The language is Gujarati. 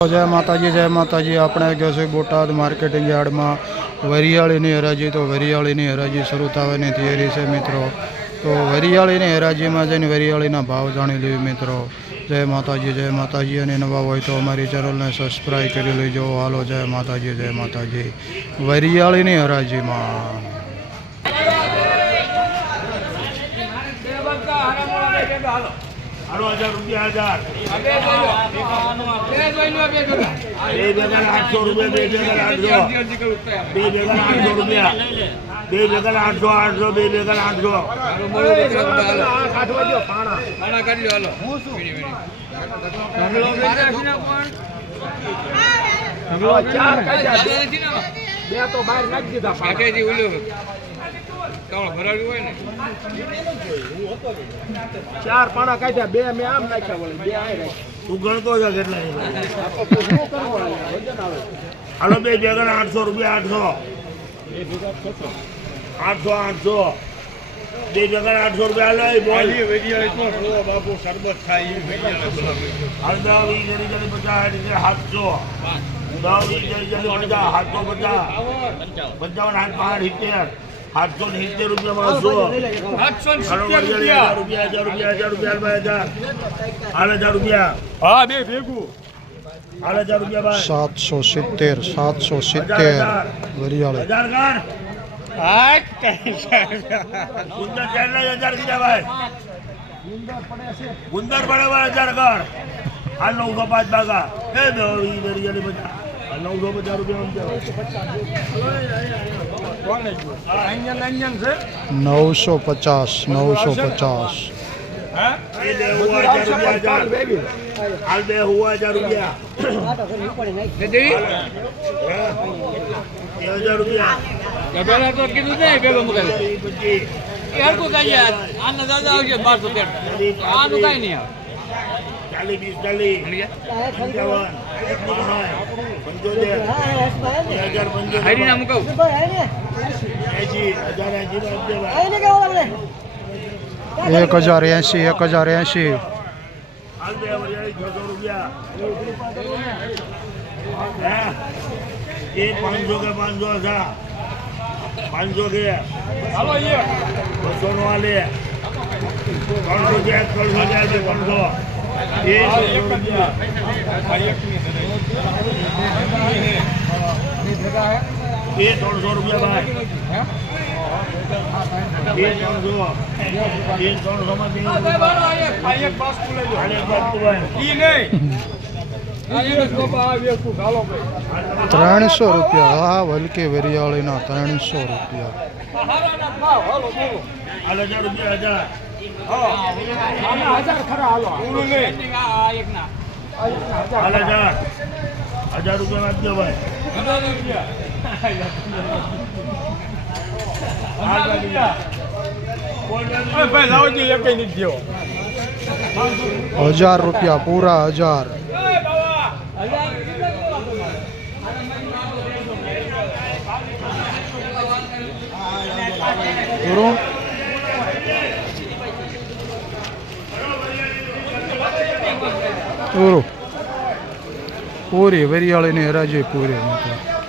જય માતાજી જય માતાજી આપણે ગયો છે બોટાદ માર્કેટિંગ યાર્ડમાં વરિયાળીની હરાજી તો વરિયાળીની હરાજી શરૂ થવાની તૈયારી છે મિત્રો તો વરિયાળીની હરાજીમાં જઈને વરિયાળીના ભાવ જાણી લેવી મિત્રો જય માતાજી જય માતાજી અને નવા હોય તો અમારી ચેનલને સબસ્ક્રાઈબ કરી લેજો હાલો જય માતાજી જય માતાજી વરિયાળીની હરાજીમાં હાલો હજાર રૂપિયા હજાર. બે ભેગા આઠસો રૂપિયા બે ભેગા આઠસો. બે ભેગા આઠસો રૂપિયા. બે ભેગા આઠસો આઠસો બે ભેગા આઠસો. ચાર પાણા કાઢ્યા બે મેં આમ નાખ્યા વળી બે આ તું ગણતો છે કેટલા? હાલો બે ભેગા આઠસો રૂપિયા આઠસો. આઠસો આઠસો. બે ભેગા આઠસો રૂપિયા હાલો બાપુ શરબત થાય દસ વીસ જરી જરી બધા એટલે સાતસો. દસ વીસ જરી સાતસો બધા. પંચાવન. આઠ પાંચ સિત્તેર. સાતસો ને સિત્તેર રૂપિયા મળશો હાલો વરિયાળી હજાર રૂપિયા હજાર રૂપિયા હજાર રૂપિયા હાલ હજાર હાલ હજાર રૂપિયા હા બે ભેગું હાલ હજાર રૂપિયા ભાઈ સાતસો સિત્તેર સાતસો સિત્તેર વરિયાળી હજાર ગણ ગુંદર ચાર હજાર કીધા ભાઈ ગુંદર પડે ભાઈ હજાર ગણ હાલ નવસો પાંચ ભાગા એ દોડી દરી જલી બધા હાલ નવસો પચાસ રૂપિયા નવસો પચાસ નવસો પચાસ એ બે હુવા હજાર રૂપિયા હજાર હાલ બે હુવા હજાર રૂપિયા બે હજાર રૂપિયા પચીસ ચાલીસ વીસ ચાલીસ પંચાવન પંચોતેર બે હજાર પંચોતેર એસી હજાર એસી એક હજાર એંશી એક હજાર એંશી હાલ બે વરિયાળી છસો રૂપિયા હે એ પાંચસો કે પાંચસો હતા પાંચસો કે બસો નો હાલે ત્રણસો કે ત્રણસો કે આજે ત્રણસો એ ત્રણસો રૂપિયા એ ત્રણસો રૂપિયા ભાઈ એ ત્રણસો એ ત્રણસો માં બે ત્રણસો રૂપિયા. હા વલકી વરિયાળીના ત્રણસો રૂપિયા. હાલ હજાર રૂપિયા હજાર. હજાર ખરા હાલો હાલ હજાર. હજાર રૂપિયા. આપજો ભાઈ ભાઈ હજાર નથી હજાર રૂપિયા પૂરા હજાર. પૂરું પૂરું પૂરી વરિયાળીની હરાજી પૂરી.